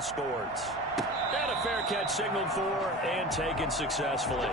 EA Sports. And a fair catch signaled for and taken successfully.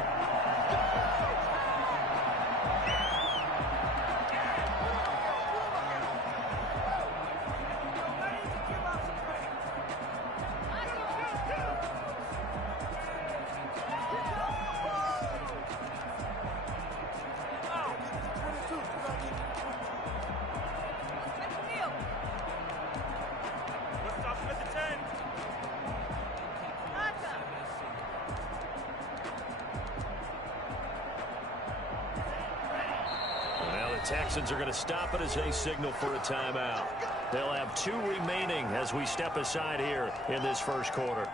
Texans are going to stop it as they signal for a timeout. They'll have 2 remaining as we step aside here in this first quarter.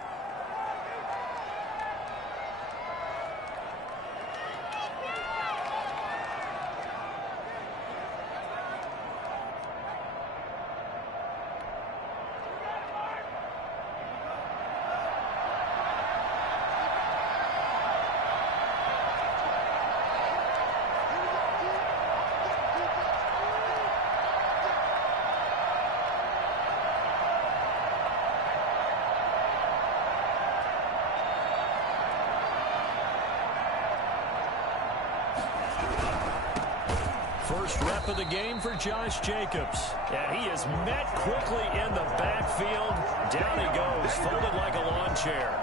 First rep of the game for Josh Jacobs. And he is met quickly in the backfield. Down he goes, folded like a lawn chair.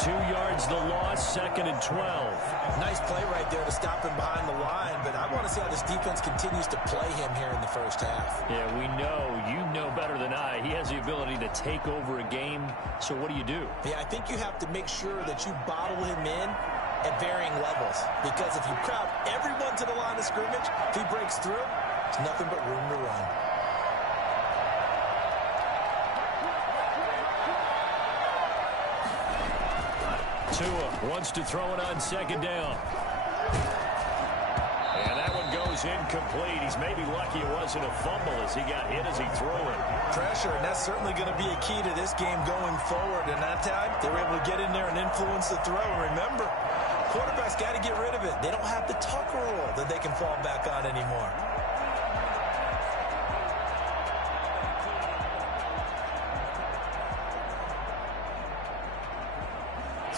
2 yards the loss, 2nd and 12. Nice play right there to stop him behind the line, but I want to see how this defense continues to play him here in the first half. Yeah, we know, you know better than I, he has the ability to take over a game. So what do? Yeah, I think you have to make sure that you bottle him in at varying levels, because if you crowd everyone to the line of scrimmage, if he breaks through, there's nothing but room to run. Tua wants to throw it on 2nd down. And that one goes incomplete. He's maybe lucky it wasn't a fumble as he got hit as he threw it. Pressure, and that's certainly going to be a key to this game going forward. And that time, they were able to get in there and influence the throw. And remember, quarterback's got to get rid of it. They don't have the Tucker rule that they can fall back on anymore.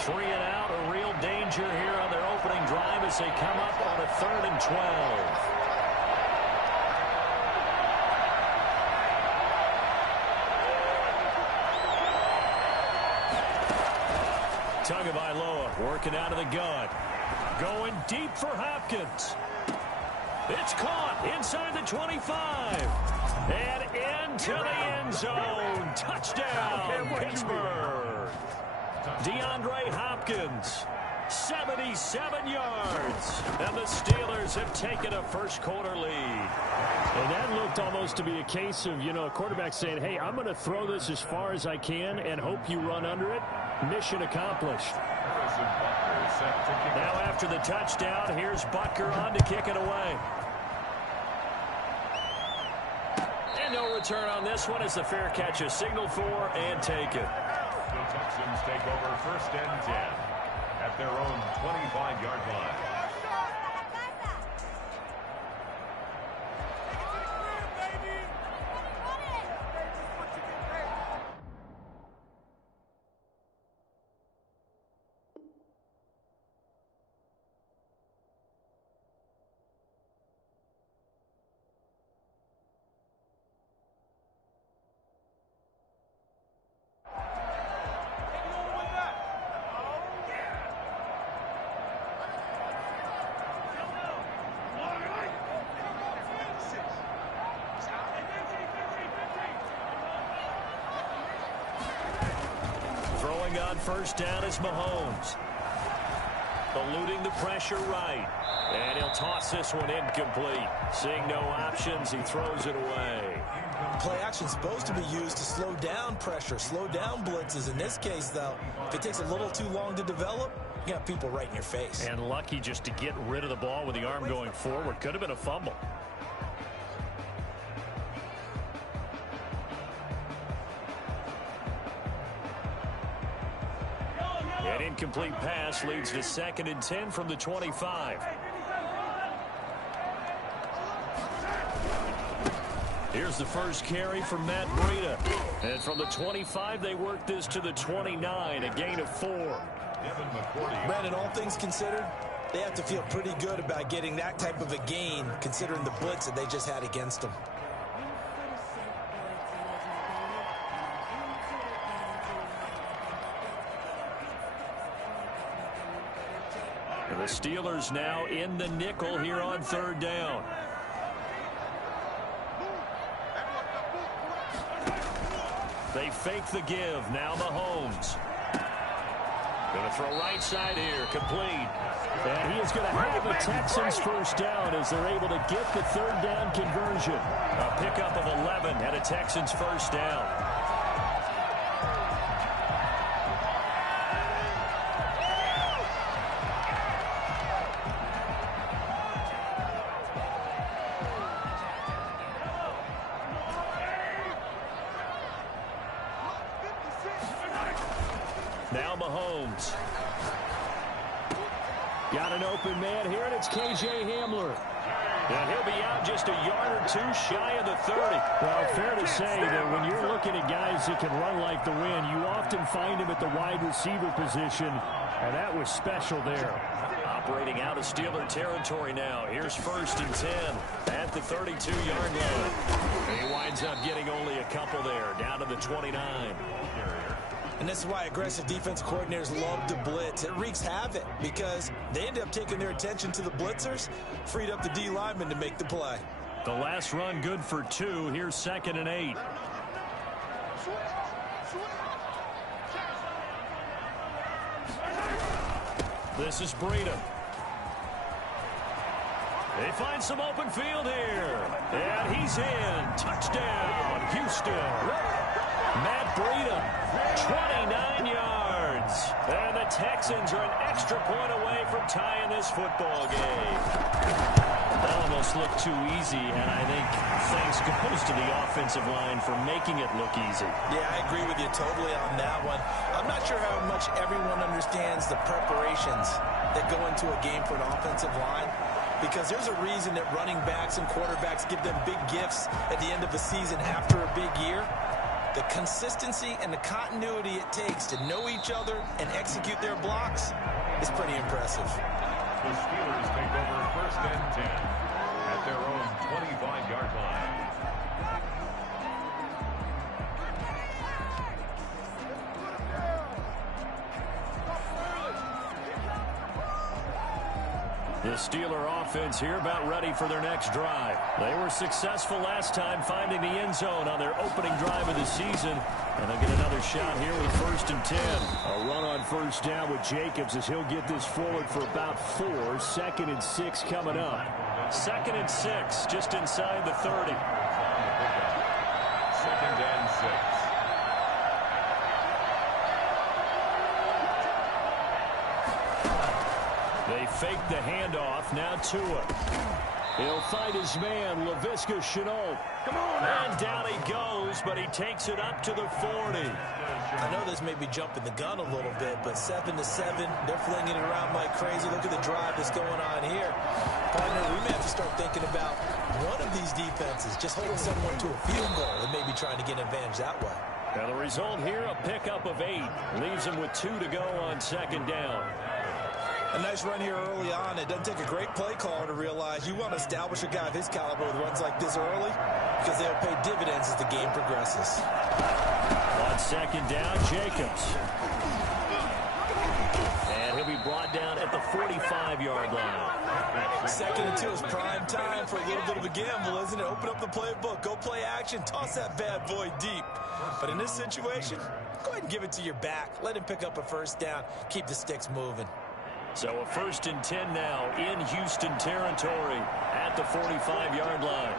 Three and out, a real danger here on their opening drive as they come up on a 3rd and 12. Tagovailoa working out of the gun. Going deep for Hopkins. It's caught inside the 25. And into the end zone. Touchdown, Pittsburgh. DeAndre Hopkins, 77 yards. And the Steelers have taken a first quarter lead. And that looked almost to be a case of, a quarterback saying, hey, I'm going to throw this as far as I can and hope you run under it. Mission accomplished. Now after the touchdown, here's Butker on to kick it away. And no return on this one as the fair catch is signaled for and taken. The Texans take over 1st and 10 at their own 25-yard line. On 1st down is Mahomes. Eluding the pressure right. And he'll toss this one incomplete. Seeing no options, he throws it away. Play action is supposed to be used to slow down pressure, slow down blitzes. In this case, though, if it takes a little too long to develop, you got people right in your face. And lucky just to get rid of the ball with the arm going forward. Could have been a fumble. An incomplete pass leads to 2nd and 10 from the 25. Here's the first carry for Matt Breida. And from the 25, they work this to the 29, a gain of 4. Brandon, all things considered, they have to feel pretty good about getting that type of a gain, considering the blitz that they just had against them. And the Steelers now in the nickel here on 3rd down. They fake the give. Now Mahomes. Going to throw right side here. Complete. And he is going to have the Texans first down as they're able to get the 3rd down conversion. A pickup of 11 and a Texans first down. Now Mahomes. Got an open man here, and it's K.J. Hamler. And he'll be out just a yard or 2 shy of the 30. Well, fair to say that when you're looking at guys that can run like the wind, you often find him at the wide receiver position, and that was special there. Operating out of Steeler territory now. Here's 1st and 10 at the 32-yard line. He winds up getting only a couple there, down to the 29. And this is why aggressive defense coordinators love to blitz. It wreaks havoc because they end up taking their attention to the blitzers, freed up the D lineman to make the play. The last run good for 2. Here's 2nd and 8. This is Breida. They find some open field here. And he's in. Touchdown, Houston. Matt Breida, 29 yards. And the Texans are an extra point away from tying this football game. That almost looked too easy, and I think thanks goes to the offensive line for making it look easy. Yeah, I agree with you totally on that one. I'm not sure how much everyone understands the preparations that go into a game for an offensive line, because there's a reason that running backs and quarterbacks give them big gifts at the end of the season after a big year. The consistency and the continuity it takes to know each other and execute their blocks is pretty impressive. The Steelers take over 1st and 10 at their own 25-yard line. The Steeler offense here about ready for their next drive. They were successful last time finding the end zone on their opening drive of the season. And they'll get another shot here with 1st and 10. A run on 1st down with Jacobs as he'll get this forward for about 4. 2nd and 6 coming up. 2nd and 6 just inside the 30. 2nd and 6. They fake the handoff. Now Tua. He'll fight his man, Laviska Shenault. Come on, and down he goes, but he takes it up to the 40. I know this may be jumping the gun a little bit, but 7-7, they're flinging it around like crazy. Look at the drive that's going on here. Partner, we may have to start thinking about one of these defenses just holding someone to a field goal and maybe trying to get an advantage that way. Now the result here, a pickup of 8. Leaves him with 2 to go on 2nd down. A nice run here early on. It doesn't take a great play caller to realize you want to establish a guy of his caliber with runs like this early because they'll pay dividends as the game progresses. On 2nd down, Jacobs. And he'll be brought down at the 45-yard line. 2nd and 2 is prime time for a little bit of a gamble, isn't it? Open up the playbook, go play action, toss that bad boy deep. But in this situation, go ahead and give it to your back. Let him pick up a 1st down, keep the sticks moving. So a 1st and 10 now in Houston territory at the 45-yard line.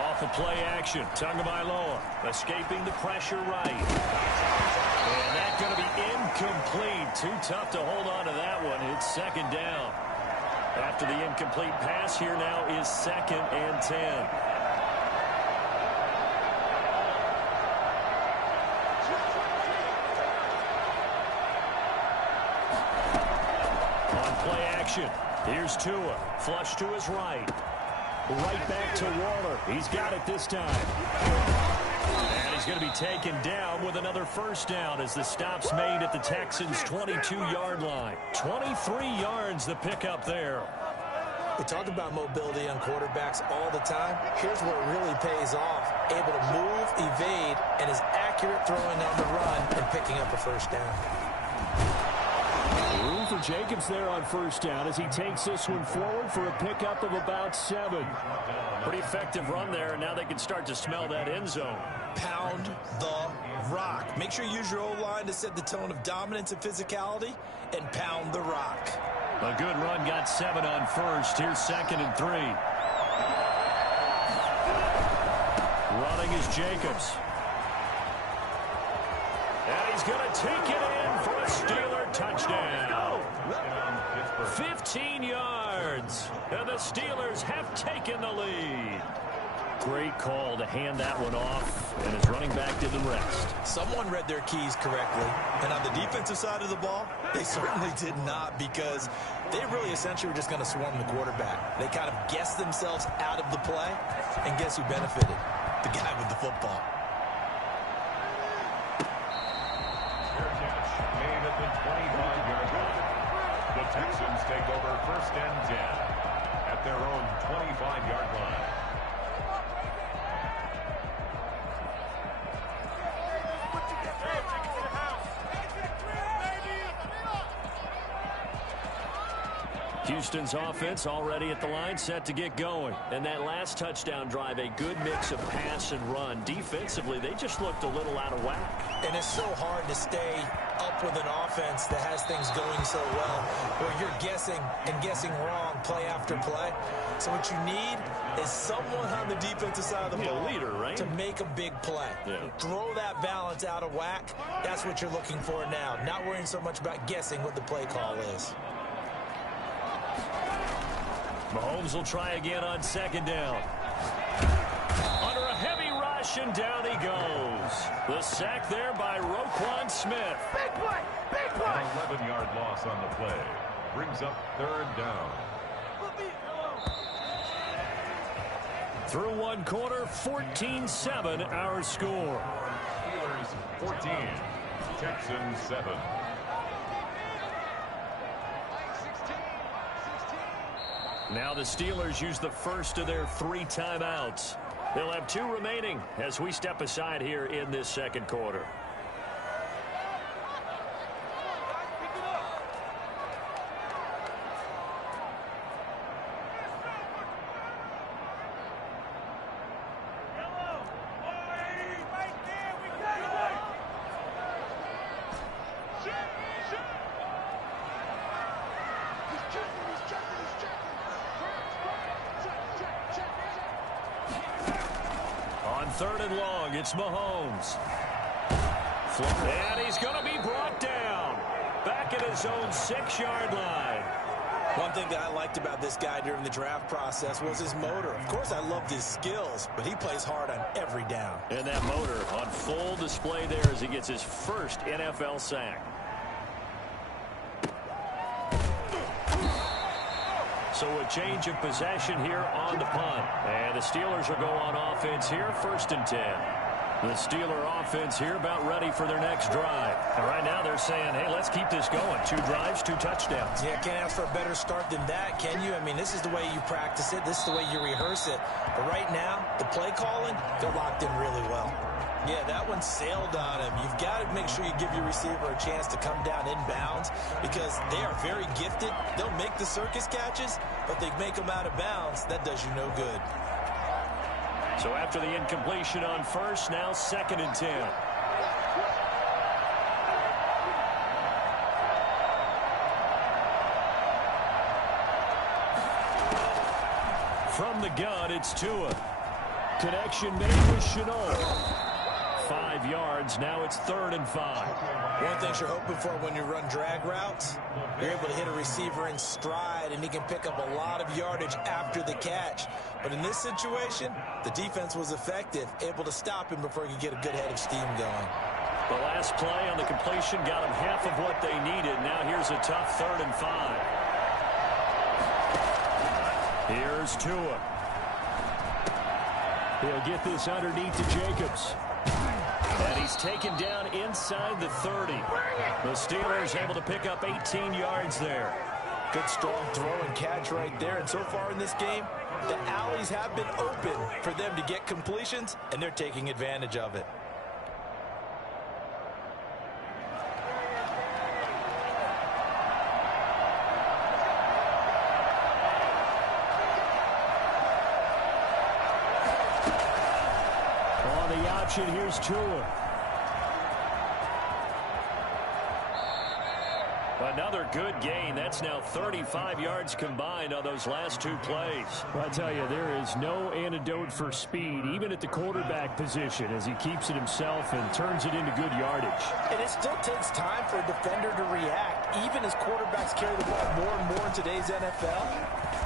Off of play action, Tagovailoa escaping the pressure right. And that's going to be incomplete. Too tough to hold on to that one. It's 2nd down. After the incomplete pass, here now is 2nd and 10. Here's Tua, flush to his right. Right back to Waller. He's got it this time. And he's going to be taken down with another first down as the stop's made at the Texans' 22-yard line. 23 yards the pickup there. We talk about mobility on quarterbacks all the time. Here's where it really pays off. Able to move, evade, and is accurate throwing on the run and picking up a first down. Room for Jacobs there on first down as he takes this one forward for a pickup of about 7. Pretty effective run there, and now they can start to smell that end zone. Pound the rock. Make sure you use your O-line to set the tone of dominance and physicality, and pound the rock. A good run, got 7 on first. Here's 2nd and 3. Running is Jacobs. And he's going to take it in for a Steeler touchdown. 15 yards. And the Steelers have taken the lead. Great call to hand that one off, and his running back did the rest. Someone read their keys correctly, and on the defensive side of the ball, they certainly did not, because they really essentially were just going to swarm the quarterback. They kind of guessed themselves out of the play, and guess who benefited? The guy with the football. Fair catch made at the 25-yard line. The Texans take over 1st and 10 at their own 25-yard line. Houston's offense already at the line, set to get going. And that last touchdown drive, a good mix of pass and run. Defensively, they just looked a little out of whack. And it's so hard to stay up with an offense that has things going so well, where you're guessing and guessing wrong play after play. So what you need is someone on the defensive side of the ball, leader, right? to make a big play. Yeah. Throw that balance out of whack. That's what you're looking for now. Not worrying so much about guessing what the play call is. Mahomes will try again on 2nd down. Under a heavy rush, and down he goes. The sack there by Roquan Smith. Big play! Big play! An 11-yard loss on the play. Brings up 3rd down. Through one quarter, 14-7 our score. Steelers 14, Texans 7. Now the Steelers use the first of their 3 timeouts. They'll have 2 remaining as we step aside here in this 2nd quarter. On 3rd and long, it's Mahomes. And he's going to be brought down. Back at his own 6-yard line. One thing that I liked about this guy during the draft process was his motor. Of course, I loved his skills, but he plays hard on every down. And that motor on full display there as he gets his first NFL sack. So a change of possession here on the punt. And the Steelers will go on offense here, 1st and 10. The Steeler offense here about ready for their next drive. And right now they're saying, hey, let's keep this going. 2 drives, 2 touchdowns. Yeah, can't ask for a better start than that, can you? I mean, this is the way you practice it. This is the way you rehearse it. But right now, the play calling, they're locked in really well. Yeah, that one sailed on him. You've got to make sure you give your receiver a chance to come down inbounds because they are very gifted. They'll make the circus catches, but they make them out of bounds. That does you no good. So after the incompletion on first, now 2nd and 10. From the gun, it's Tua. Connection made with Shenault. 5 yards. Now it's 3rd and 5. One thing you're hoping for when you run drag routes, you're able to hit a receiver in stride, and he can pick up a lot of yardage after the catch. But in this situation, the defense was effective, able to stop him before he could get a good head of steam going. The last play on the completion got him half of what they needed. Now here's a tough 3rd and 5. Here's Tua. He'll get this underneath to Jacobs. And he's taken down inside the 30. The Steelers able to pick up 18 yards there. Good strong throw and catch right there. And so far in this game, the alleys have been open for them to get completions, and they're taking advantage of it. On the option, here's Tua. Another good gain. That's now 35 yards combined on those last two plays. Well, I tell you, there is no antidote for speed, even at the quarterback position, as he keeps it himself and turns it into good yardage. And it still takes time for a defender to react, even as quarterbacks carry the ball more and more in today's NFL.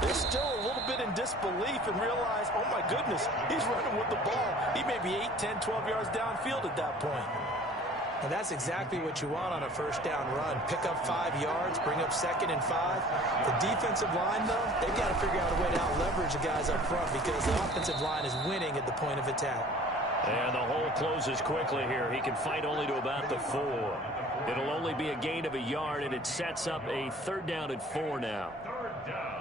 They're still a little bit in disbelief and realize, oh my goodness, he's running with the ball. He may be 8, 10, 12 yards downfield at that point. And that's exactly what you want on a first down run. Pick up 5 yards, bring up 2nd and 5. The defensive line, though, they've got to figure out a way to out-leverage the guys up front because the offensive line is winning at the point of attack. And the hole closes quickly here. He can fight only to about the 4. It'll only be a gain of a yard, and it sets up a 3rd down and 4 now. Third down.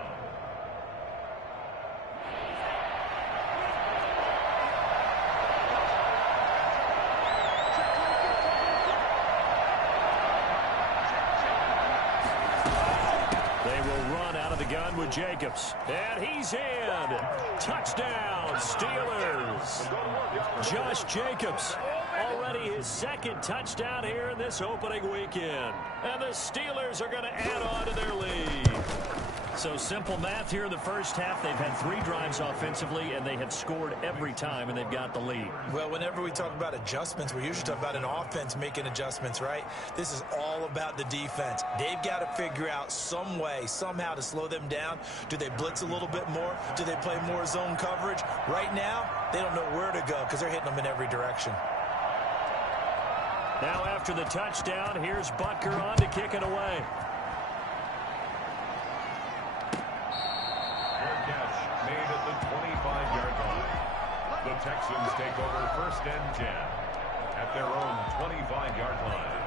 Gun with Jacobs. And he's in. Touchdown, Steelers. Josh Jacobs. Already his 2nd touchdown here in this opening weekend. And the Steelers are going to add on to their lead. So simple math here in the first half. They've had 3 drives offensively, and they have scored every time, and they've got the lead. Well, whenever we talk about adjustments, we usually talk about an offense making adjustments, right? This is all about the defense. They've got to figure out some way, somehow to slow them down. Do they blitz a little bit more? Do they play more zone coverage? Right now, they don't know where to go because they're hitting them in every direction. Now after the touchdown, here's Butker on to kick it away. The Texans take over 1st and 10 at their own 25-yard line.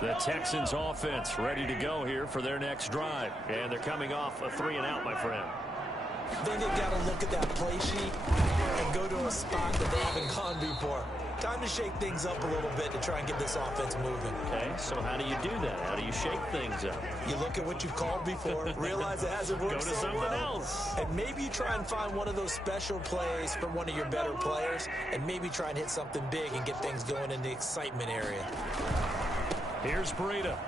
The Texans offense ready to go here for their next drive. And they're coming off a 3-and-out, my friend. Then they've got to look at that play sheet and go to a spot that they haven't gone before. Time to shake things up a little bit to try and get this offense moving. Okay, so how do you do that? How do you shake things up? You look at what you've called before, realize it hasn't worked Go to something else. And maybe you try and find one of those special plays from one of your better players, and maybe try and hit something big and get things going in the excitement area. Here's Breida.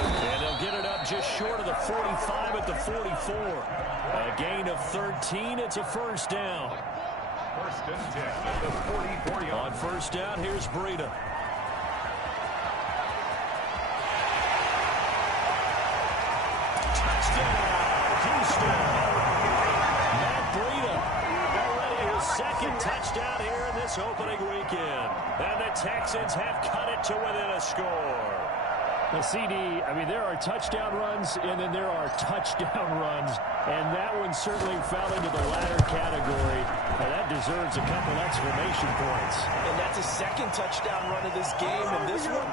And they'll get it up just short of the 45 at the 44. A gain of 13. It's a 1st down. 1st and 10 at the 44-yard. On 1st down, here's Breida. Touchdown, Houston. Matt Breida already his 2nd touchdown here in this opening weekend. And the Texans have cut it to within a score. The CD, I mean, there are touchdown runs, and then there are touchdown runs, and that one certainly fell into the latter category, and that deserves a couple exclamation points. And that's his 2nd touchdown run of this game, and this one,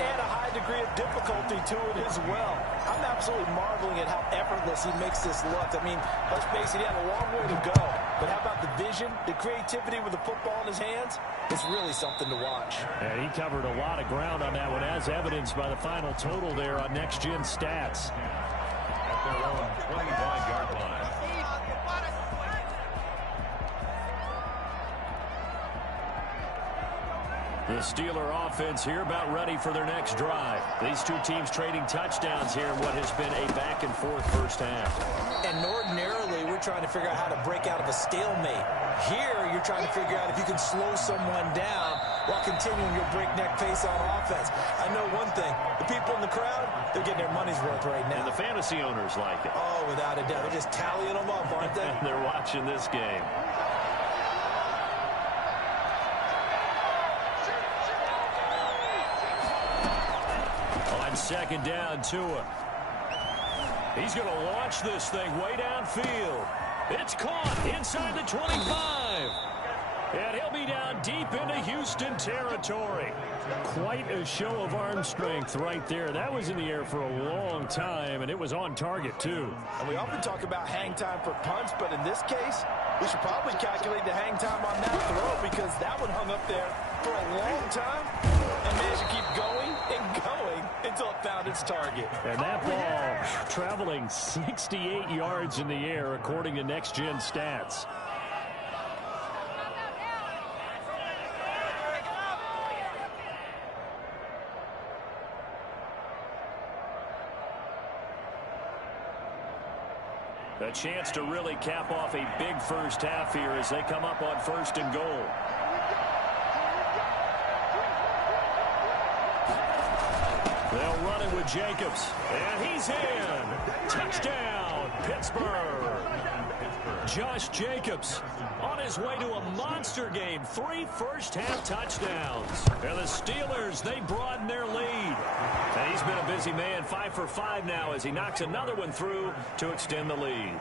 and a high degree of difficulty to it as well. I'm absolutely marveling at how effortless he makes this look. I mean, let's face it, he had a long way to go, but how about the vision, the creativity with the football in his hands? It's really something to watch. And he covered a lot of ground on that one, as evidenced by the final total there on Next Gen Stats. At their own 25-yard line. The Steeler offense here about ready for their next drive. These two teams trading touchdowns here in what has been a back-and-forth first half. And ordinarily, we're trying to figure out how to break out of a stalemate. Here, you're trying to figure out if you can slow someone down while continuing your breakneck pace on offense. I know one thing. The people in the crowd, they're getting their money's worth right now. And the fantasy owners like it. Oh, without a doubt. They're just tallying them up, aren't they? They're watching this game. On second down, Tua. He's going to launch this thing way downfield. It's caught inside the 25. And he'll be down deep into Houston territory. Quite a show of arm strength right there. That was in the air for a long time, and it was on target, too. And we often talk about hang time for punts, but in this case, we should probably calculate the hang time on that throw because that one hung up there for a long time and managed to keep going and going until it found its target. And that ball traveling 68 yards in the air, according to Next Gen Stats. A chance to really cap off a big first half here as they come up on 1st and goal. They'll run it with Jacobs. And he's in. Touchdown, Pittsburgh. Josh Jacobs on his way to a monster game. 3 first-half touchdowns. And the Steelers, they broaden their lead. And he's been a busy man, 5 for 5 now as he knocks another one through to extend the lead.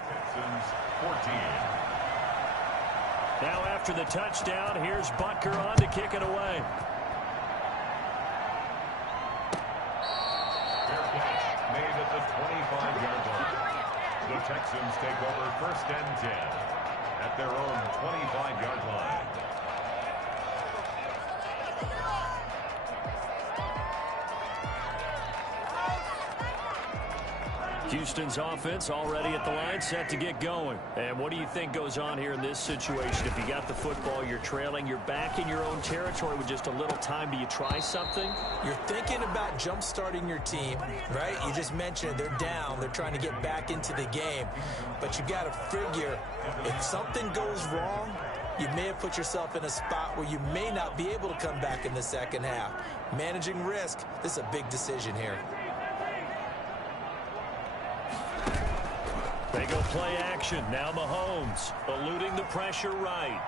Now after the touchdown, here's Butker on to kick it away. Fair catch made at the 25-yard line. The Texans take over 1st and 10 at their own 25-yard line. Houston's offense already at the line, set to get going. And what do you think goes on here in this situation? If you got the football, you're trailing, you're back in your own territory with just a little time. Do you try something? You're thinking about jump-starting your team, right? You just mentioned they're down. They're trying to get back into the game. But you got to figure if something goes wrong, you may have put yourself in a spot where you may not be able to come back in the second half. Managing risk, this is a big decision here. They go play action. Now Mahomes eluding the pressure right.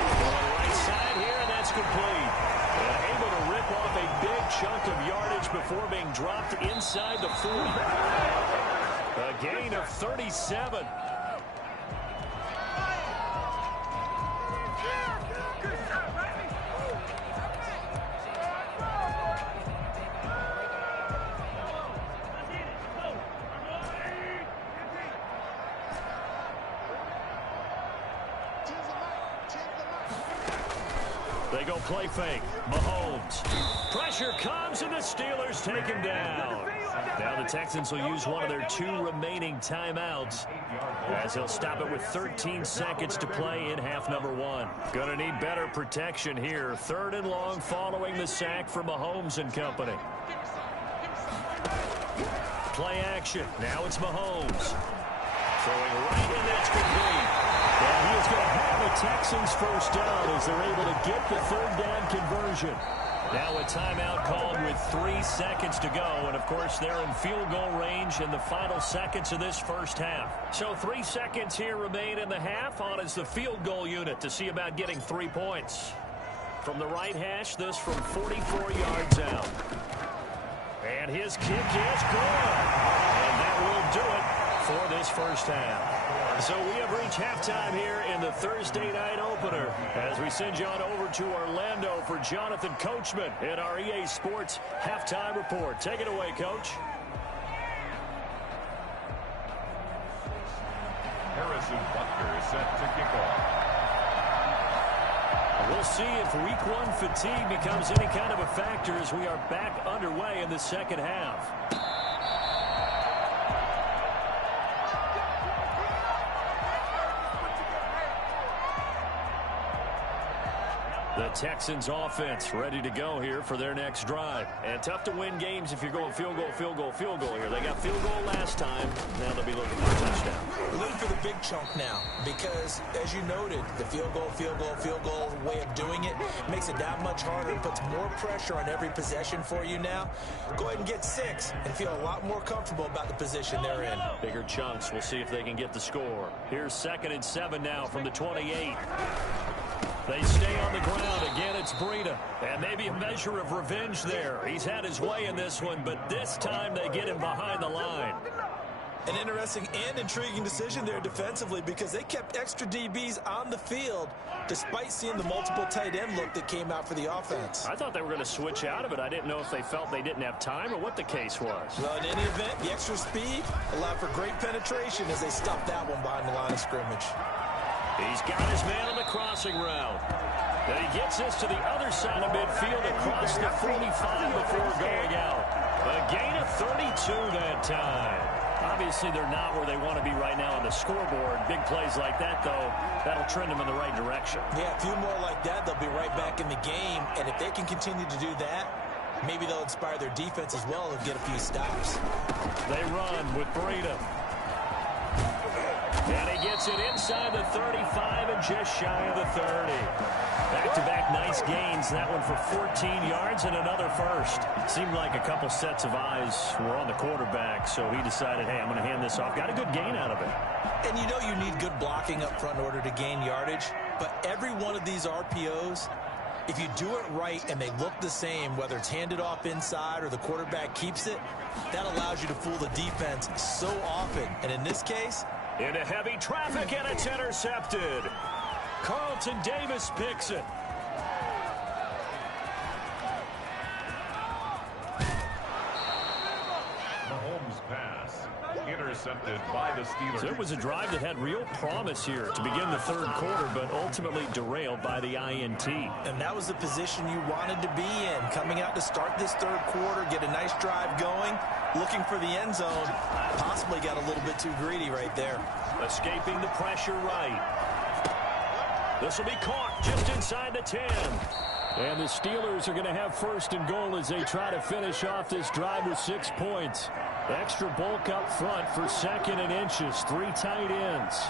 On the right side here, and that's complete. And able to rip off a big chunk of yardage before being dropped inside the 40. A gain of 37. They go play fake. Mahomes. Pressure comes, and the Steelers take him down. Now the Texans will use one of their 2 remaining timeouts as he'll stop it with 13 seconds to play in half number 1. Going to need better protection here. 3rd and long following the sack from Mahomes and company. Play action. Now it's Mahomes. Throwing right, and that's complete. And he is going to have the Texans first down as they're able to get the 3rd down conversion. Now a timeout called with 3 seconds to go. And, of course, they're in field goal range in the final seconds of this first half. So 3 seconds here remain in the half. On is the field goal unit to see about getting 3 points. From the right hash, this from 44 yards out. And his kick is good. And that will do it for this first half. So we have reached halftime here in the Thursday night opener as we send you on over to Orlando for Jonathan Coachman in our EA Sports Halftime Report. Take it away, Coach. Harrison Butker is set to kick off. We'll see if week 1 fatigue becomes any kind of a factor as we are back underway in the second half. The Texans offense ready to go here for their next drive. And tough to win games if you're going field goal, field goal, field goal here. They got field goal last time. Now they'll be looking for a touchdown. We're looking for the big chunk now because, as you noted, the field goal way of doing it makes it that much harder and puts more pressure on every possession for you now. Go ahead and get 6 and feel a lot more comfortable about the position they're in. Bigger chunks. We'll see if they can get the score. Here's 2nd and 7 now from the 28. They stay on the ground. Again, it's Breida. And maybe a measure of revenge there. He's had his way in this one, but this time they get him behind the line. An interesting and intriguing decision there defensively because they kept extra DBs on the field despite seeing the multiple tight end look that came out for the offense. I thought they were going to switch out of it. I didn't know if they felt they didn't have time or what the case was. Well, in any event, the extra speed allowed for great penetration as they stopped that one behind the line of scrimmage. He's got his man on the crossing route. Then he gets this to the other side of midfield across the 45 before going out. A gain of 32 that time. Obviously, they're not where they want to be right now on the scoreboard. Big plays like that, though, that'll trend them in the right direction. Yeah, a few more like that, they'll be right back in the game. And if they can continue to do that, maybe they'll inspire their defense as well and get a few stops. They run with Breida. And he gets it inside the 35 and just shy of the 30. Back-to-back nice gains. That one for 14 yards and another first. Seemed like a couple sets of eyes were on the quarterback, so he decided, hey, I'm going to hand this off. Got a good gain out of it. And you know you need good blocking up front in order to gain yardage, but every one of these RPOs, if you do it right and they look the same, whether it's handed off inside or the quarterback keeps it, that allows you to fool the defense so often. And in this case, into heavy traffic, and it's intercepted. Carlton Davis picks it. Mahomes' pass intercepted by the Steelers. So it was a drive that had real promise here to begin the third quarter, but ultimately derailed by the INT. And that was the position you wanted to be in, coming out to start this third quarter, get a nice drive going, looking for the end zone. Possibly got a little bit too greedy right there. Escaping the pressure right. This will be caught just inside the 10. And the Steelers are going to have first and goal as they try to finish off this drive with 6 points. Extra bulk up front for second and inches. 3 tight ends.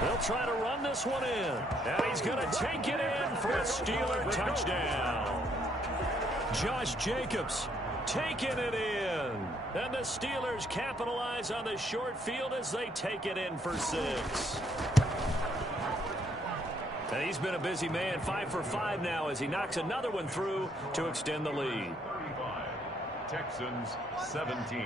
They'll try to run this one in. And he's going to take it in for a Steeler touchdown. Josh Jacobs taking it in. And the Steelers capitalize on the short field as they take it in for 6. And he's been a busy man, 5 for 5 now as he knocks another one through to extend the lead. 35, Texans 17.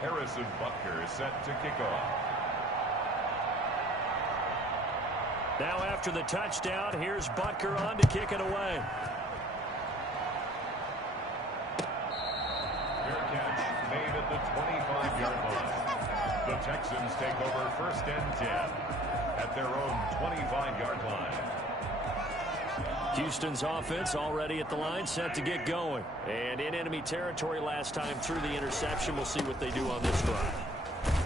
Harrison Butker set to kick off. Now after the touchdown, here's Butker on to kick it away. Fair catch made at the 25-yard line. The Texans take over first and 10 at their own 25-yard line. Houston's offense already at the line, set to get going. And in enemy territory last time through the interception. We'll see what they do on this drive.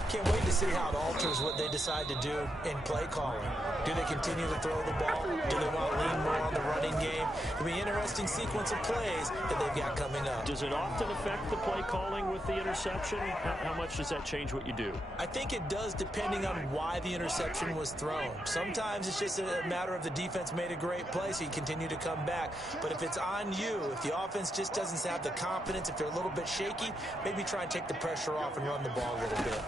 Can't wait to see how it alters what they decide to do in play calling. Do they continue to throw the ball? Do they want to lean more on the running game? It'll be an interesting sequence of plays that they've got coming up. Does it often affect the play calling with the interception? How much does that change what you do? I think it does depending on why the interception was thrown. Sometimes it's just a matter of the defense made a great play, so you continue to come back. But if it's on you, if the offense just doesn't have the confidence, if they're a little bit shaky, maybe try and take the pressure off and run the ball a little bit.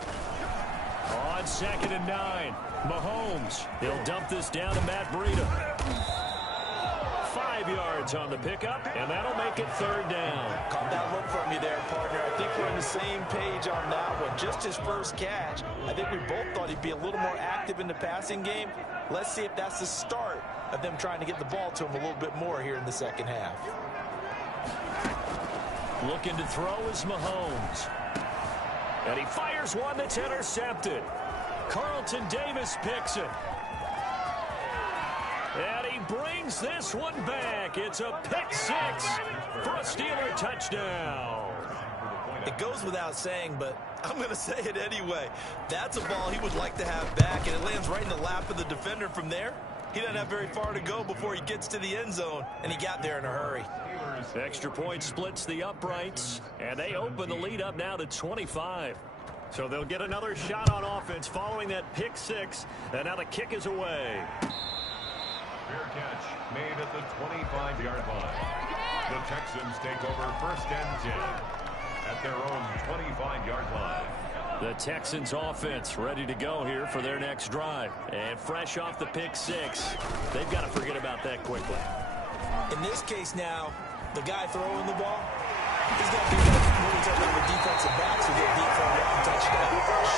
On 2nd and 9, Mahomes. He'll dump this down to Matt Breida. 5 yards on the pickup, and that'll make it 3rd down. Caught that look from you there, partner. I think we're on the same page on that one. Just his first catch. I think we both thought he'd be a little more active in the passing game. Let's see if that's the start of them trying to get the ball to him a little bit more here in the second half. Looking to throw is Mahomes. And he fires one that's intercepted. Carlton Davis picks it. And he brings this one back. It's a pick 6 for a Steeler touchdown. It goes without saying, but I'm going to say it anyway. That's a ball he would like to have back, and it lands right in the lap of the defender from there. He doesn't have very far to go before he gets to the end zone, and he got there in a hurry. Extra point splits the uprights, and they open the lead up now to 25. So they'll get another shot on offense following that pick 6, and now the kick is away. Fair catch made at the 25-yard line. The Texans take over first and 10 at their own 25-yard line. The Texans offense ready to go here for their next drive. And fresh off the pick six, they've got to forget about that quickly. In this case now, the guy throwing the ball, he's got to be like when we talk about the defensive backs who get beat for a long touchdown.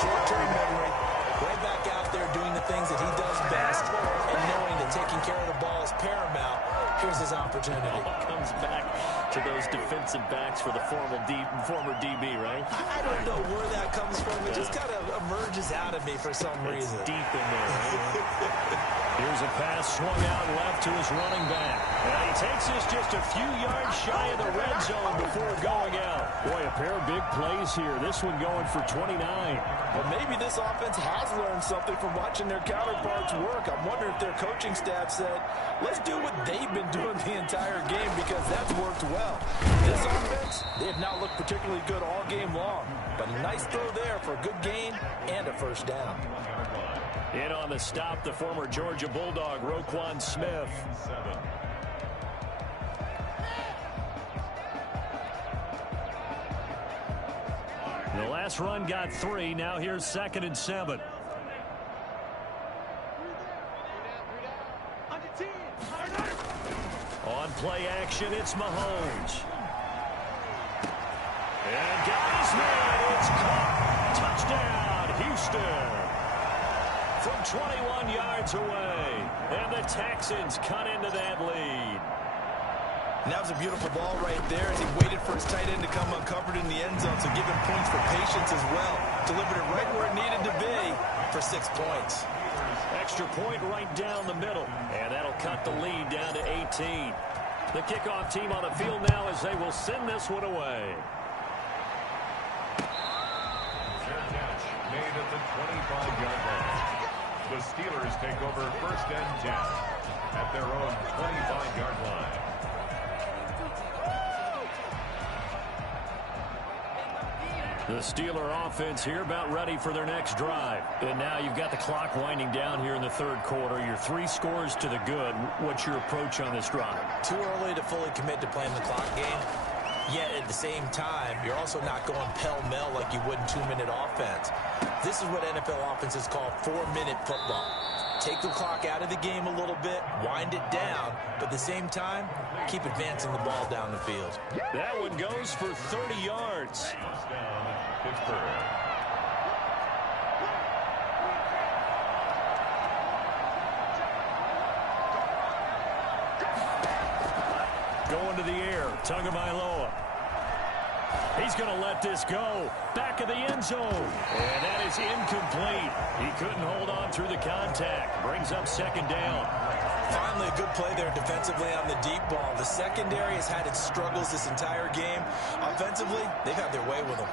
Short-term memory, right back out there doing the things that he does best, and knowing that taking care of the ball is paramount. Here's his opportunity. Comes back to those defensive backs for the former DB, right? I don't know where that comes from. It just kind of emerges out of me for some reason. Deep in there. Right? Here's a pass swung out left to his running back. And he takes this just a few yards shy of the red zone before going out. Boy, a pair of big plays here. This one going for 29. Well, maybe this offense has learned something from watching their counterparts work. I'm wondering if their coaching staff said, let's do what they've been doing the entire game, because that's worked well. This offense, they have not looked particularly good all game long. But a nice throw there for a good gain and a first down. In on the stop, the former Georgia Bulldog, Roquan Smith. The last run got 3. Now here's 2nd and 7. On play action, it's Mahomes. And got his man. It's caught. Touchdown, Houston. From 21 yards away. And the Texans cut into that lead. And that was a beautiful ball right there as he waited for his tight end to come uncovered in the end zone. So give him points for patience as well. Delivered it right where it needed to be for 6 points. Extra point right down the middle. And that'll cut the lead down to 18. The kickoff team on the field now as they will send this one away. Fair catch made at the 25-yard line. The Steelers take over 1st and 10 at their own 25-yard line. The Steeler offense here about ready for their next drive. And now you've got the clock winding down here in the 3rd quarter. You're 3 scores to the good. What's your approach on this drive? Too early to fully commit to playing the clock game. Yet at the same time, you're also not going pell-mell like you would in 2-minute offense. This is what NFL offenses call 4-minute football. Take the clock out of the game a little bit, wind it down, but at the same time, keep advancing the ball down the field. That one goes for 30 yards. Pittsburgh. Going to the air, Tagovailoa. He's going to let this go. Back of the end zone. And that is incomplete. He couldn't hold on through the contact. Brings up 2nd down. Finally, a good play there defensively on the deep ball. The secondary has had its struggles this entire game. Offensively, they've had their way with them.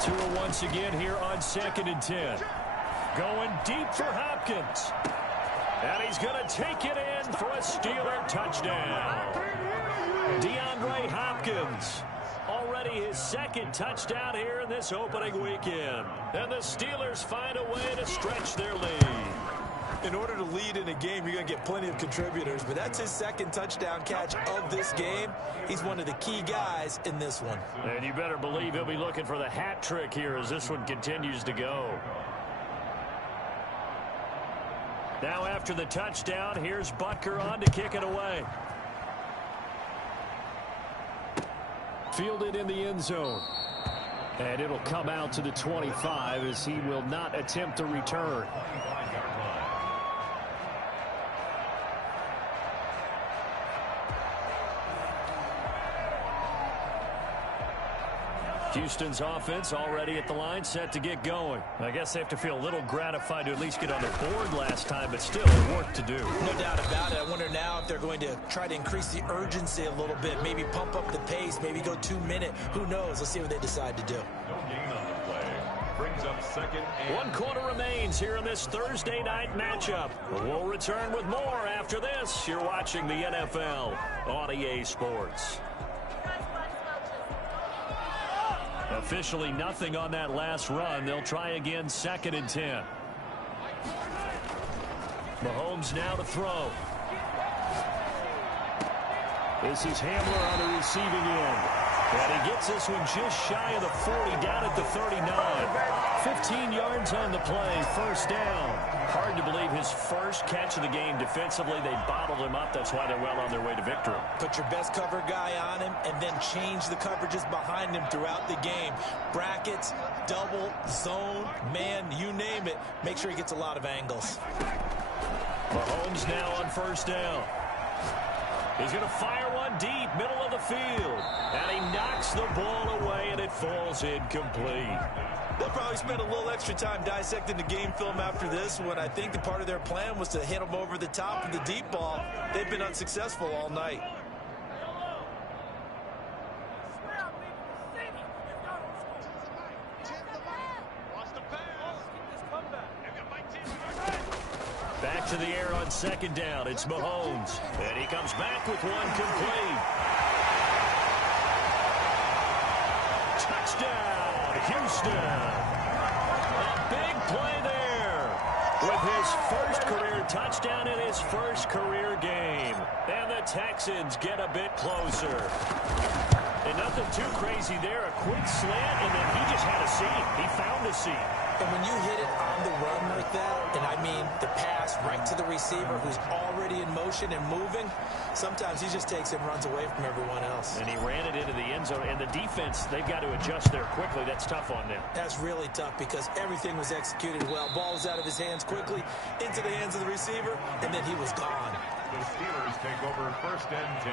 Tua once again here on 2nd and 10. Going deep for Hopkins. And he's going to take it in for a Steeler touchdown. DeAndre Hopkins. Already his 2nd touchdown here in this opening weekend. And the Steelers find a way to stretch their lead. In order to lead in a game, you're going to get plenty of contributors, but that's his 2nd touchdown catch of this game. He's one of the key guys in this one. And you better believe he'll be looking for the hat trick here as this one continues to go. Now after the touchdown, here's Butker on to kick it away. Fielded in the end zone. And it'll come out to the 25 as he will not attempt to return. Houston's offense already at the line, set to get going. I guess they have to feel a little gratified to at least get on the board last time, but still work to do. No doubt about it. I wonder now if they're going to try to increase the urgency a little bit, maybe pump up the pace, maybe go 2-minute. Who knows? Let's see what they decide to do. No gain on the play. Brings up 2nd and 1 quarter remains here in this Thursday night matchup. We'll return with more after this. You're watching the NFL on EA Sports. Officially nothing on that last run. They'll try again 2nd and 10. Mahomes now to throw. This is Hamler on the receiving end. And he gets this one just shy of the 40, down at the 39. 15 yards on the play, first down. Hard to believe his first catch of the game defensively. They bottled him up. That's why they're well on their way to victory. Put your best cover guy on him and then change the coverages behind him throughout the game. Brackets, double, zone, man, you name it. Make sure he gets a lot of angles. Mahomes now on first down. He's going to fire one deep, middle of the field. And he knocks the ball away, and it falls incomplete. They'll probably spend a little extra time dissecting the game film after this one. I think the part of their plan was to hit him over the top of the deep ball. They've been unsuccessful all night. Back to the air on second down. It's Mahomes. And he comes back with one complete. Touchdown, Houston. A big play there with his first career touchdown in his first career game. And the Texans get a bit closer. And nothing too crazy there. A quick slant, and then he just had a seam. He found a seam. And when you hit it on the run like that, and I mean the pass right to the receiver who's already in motion and moving, sometimes he just takes it and runs away from everyone else. And he ran it into the end zone. And the defense, they've got to adjust there quickly. That's tough on them. That's really tough because everything was executed well. Ball was out of his hands quickly, into the hands of the receiver, and then he was gone. The Steelers take over first and 10.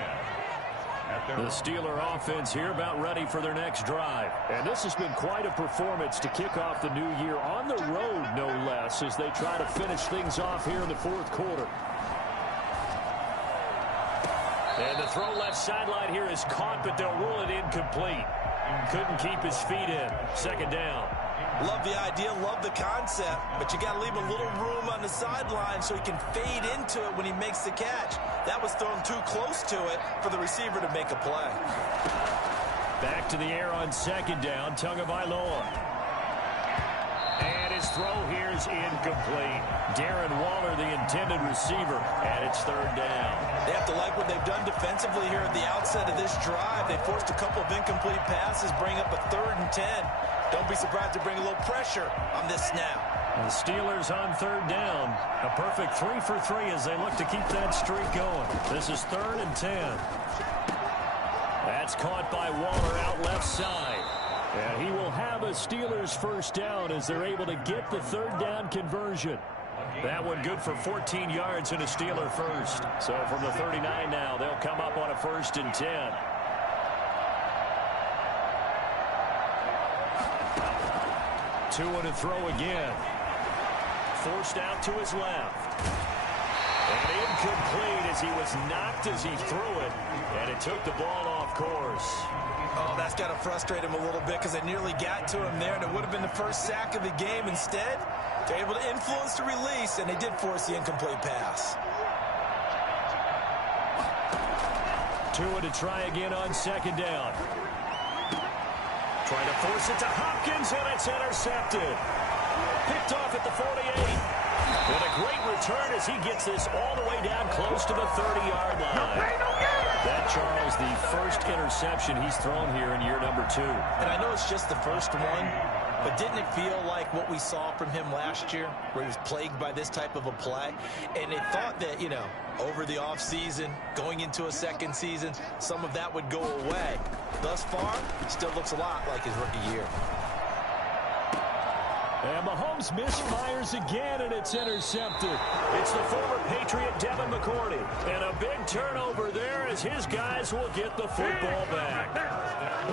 The Steeler offense here about ready for their next drive. And this has been quite a performance to kick off the new year on the road, no less, as they try to finish things off here in the fourth quarter. And the throw left sideline here is caught, but they'll rule it incomplete. Couldn't keep his feet in. Second down. Love the idea, love the concept, but you got to leave a little room on the sideline so he can fade into it when he makes the catch. That was thrown too close to it for the receiver to make a play. Back to the air on second down, Tagovailoa. And his throw here is incomplete. Darren Waller, the intended receiver, and it's third down. They have to like what they've done defensively here at the outset of this drive. They forced a couple of incomplete passes, bring up a 3rd and 10. Don't be surprised to bring a little pressure on this snap. The Steelers on third down. A perfect 3 for 3 as they look to keep that streak going. This is 3rd and 10. That's caught by Waller out left side. And he will have a Steelers first down as they're able to get the third down conversion. That one good for 14 yards and a Steeler first. So from the 39 now, they'll come up on a 1st and 10. Two and a throw again. Forced out to his left. And incomplete as he was knocked as he threw it. And it took the ball off course. Oh, that's got to frustrate him a little bit because they nearly got to him there, and it would have been the first sack of the game. Instead, they're able to influence the release, and they did force the incomplete pass. Tua to try again on second down. Trying to force it to Hopkins, and it's intercepted. Picked off at the 48. And a great return as he gets this all the way down close to the 30-yard line. That, Charles, the first interception he's thrown here in year number 2. And I know it's just the first one, but didn't it feel like what we saw from him last year, where he was plagued by this type of a play? And they thought that, you know, over the offseason, going into a second season, some of that would go away. Thus far, still looks a lot like his rookie year. And Mahomes misfires again, and it's intercepted. It's the former Patriot Devin McCourty. And a big turnover there as his guys will get the football back.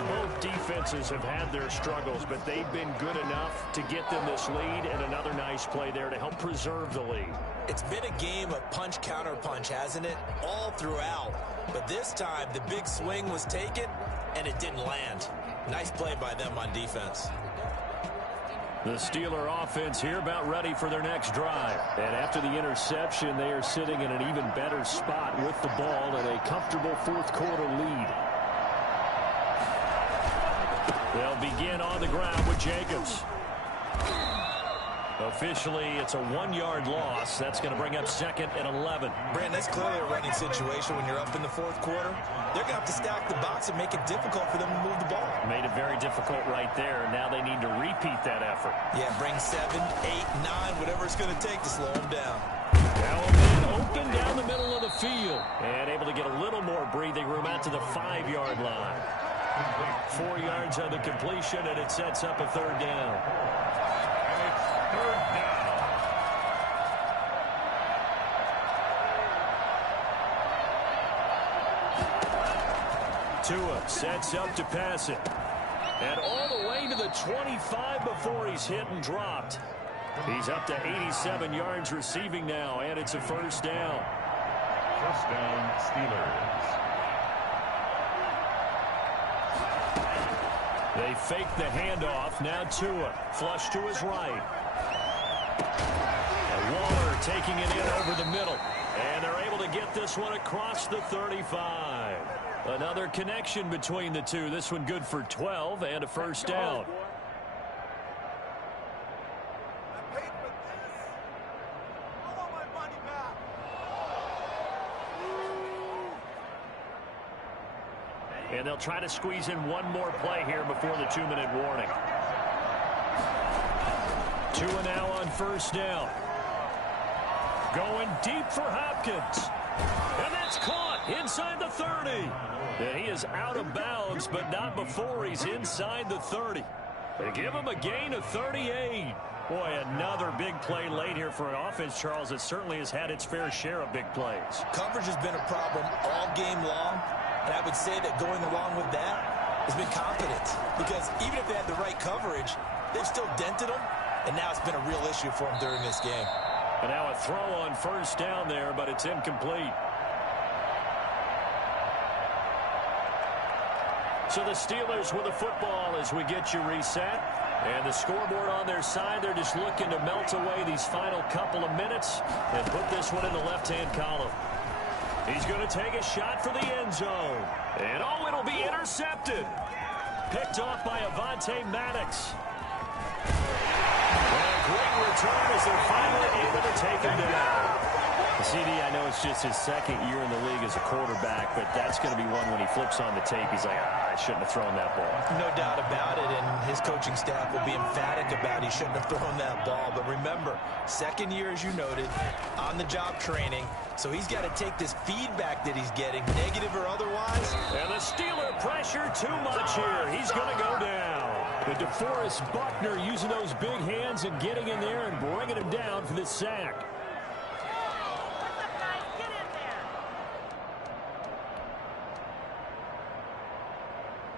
Both defenses have had their struggles, but they've been good enough to get them this lead, and another nice play there to help preserve the lead. It's been a game of punch-counter-punch, hasn't it? All throughout. But this time, the big swing was taken, and it didn't land. Nice play by them on defense. The Steeler offense here about ready for their next drive. And after the interception, they are sitting in an even better spot with the ball and a comfortable fourth quarter lead. They'll begin on the ground with Jacobs. Officially, it's a 1-yard loss. That's going to bring up 2nd and 11. Brandon, that's clearly a running situation when you're up in the 4th quarter. They're going to have to stack the box and make it difficult for them to move the ball. Made it very difficult right there. Now they need to repeat that effort. Yeah, bring 7, 8, 9, whatever it's going to take to slow them down. Now a man open down the middle of the field. And able to get a little more breathing room out to the 5-yard line. 4 yards on the completion, and it sets up a 3rd down. And it's 3rd down. Tua sets up to pass it. And all the way to the 25 before he's hit and dropped. He's up to 87 yards receiving now, and it's a 1st down. 1st down, Steelers. They fake the handoff. Now Tua, flush to his right. And Waller taking it in over the middle. And they're able to get this one across the 35. Another connection between the two. This one good for 12 and a 1st down. And they'll try to squeeze in one more play here before the 2-minute warning. Tua now on 1st down. Going deep for Hopkins. And that's caught inside the 30. And he is out of bounds, but not before he's inside the 30. They give him a gain of 38. Boy, another big play late here for an offense, Charles, that certainly has had its fair share of big plays. Coverage has been a problem all game long. And I would say that going along with that has been confidence. Because even if they had the right coverage, they've still dented them. And now it's been a real issue for them during this game. And now a throw on 1st down there, but it's incomplete. So the Steelers with the football as we get you reset. And the scoreboard on their side, they're just looking to melt away these final couple of minutes and put this one in the left-hand column. He's going to take a shot for the end zone. And, oh, it'll be intercepted. Picked off by Avonte Maddox. And a great return as they're finally able to take him down. CD, I know it's just his 2nd year in the league as a quarterback, but that's going to be one when he flips on the tape. He's like, I shouldn't have thrown that ball. No doubt about it, and his coaching staff will be emphatic about he shouldn't have thrown that ball. But remember, 2nd year, as you noted, on-the-job training, so he's got to take this feedback that he's getting, negative or otherwise. And the Steeler pressure too much here. He's going to go down. But DeForest Buckner using those big hands and getting in there and bringing him down for this sack.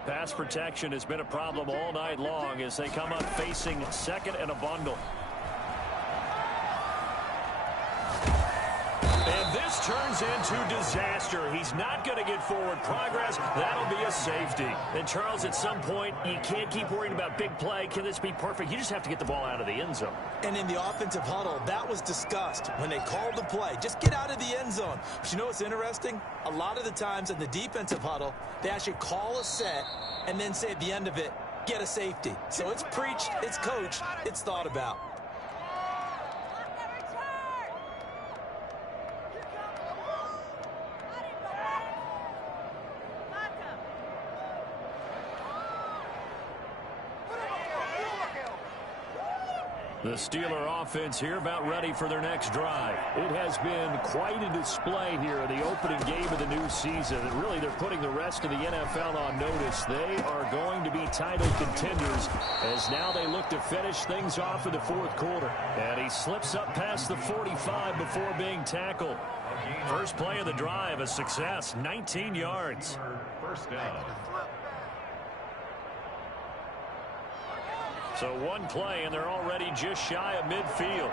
Pass protection has been a problem all night long as they come up facing 2nd and a bundle. And this turns into disaster. He's not going to get forward progress. That'll be a safety. And, Charles, at some point, you can't keep worrying about big play. Can this be perfect? You just have to get the ball out of the end zone. And in the offensive huddle, that was discussed when they called the play. Just get out of the end zone. But you know what's interesting? A lot of the times in the defensive huddle, they actually call a set and then say at the end of it, get a safety. So it's preached, it's coached, it's thought about. The Steeler offense here about ready for their next drive. It has been quite a display here in the opening game of the new season. And really, they're putting the rest of the NFL on notice. They are going to be title contenders as now they look to finish things off in the 4th quarter. And he slips up past the 45 before being tackled. First play of the drive, a success, 19 yards. 1st down. So one play, and they're already just shy of midfield.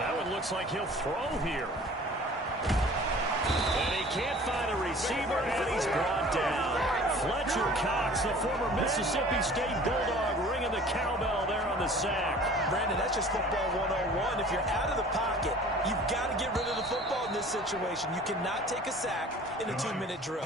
That one looks like he'll throw here. And he can't find a receiver, and he's brought down. Fletcher Cox, the former Mississippi State Bulldog, ringing the cowbell there on the sack. Brandon, that's just football 101. If you're out of the pocket, you've got to get rid of the football in this situation. You cannot take a sack in a 2-minute drill.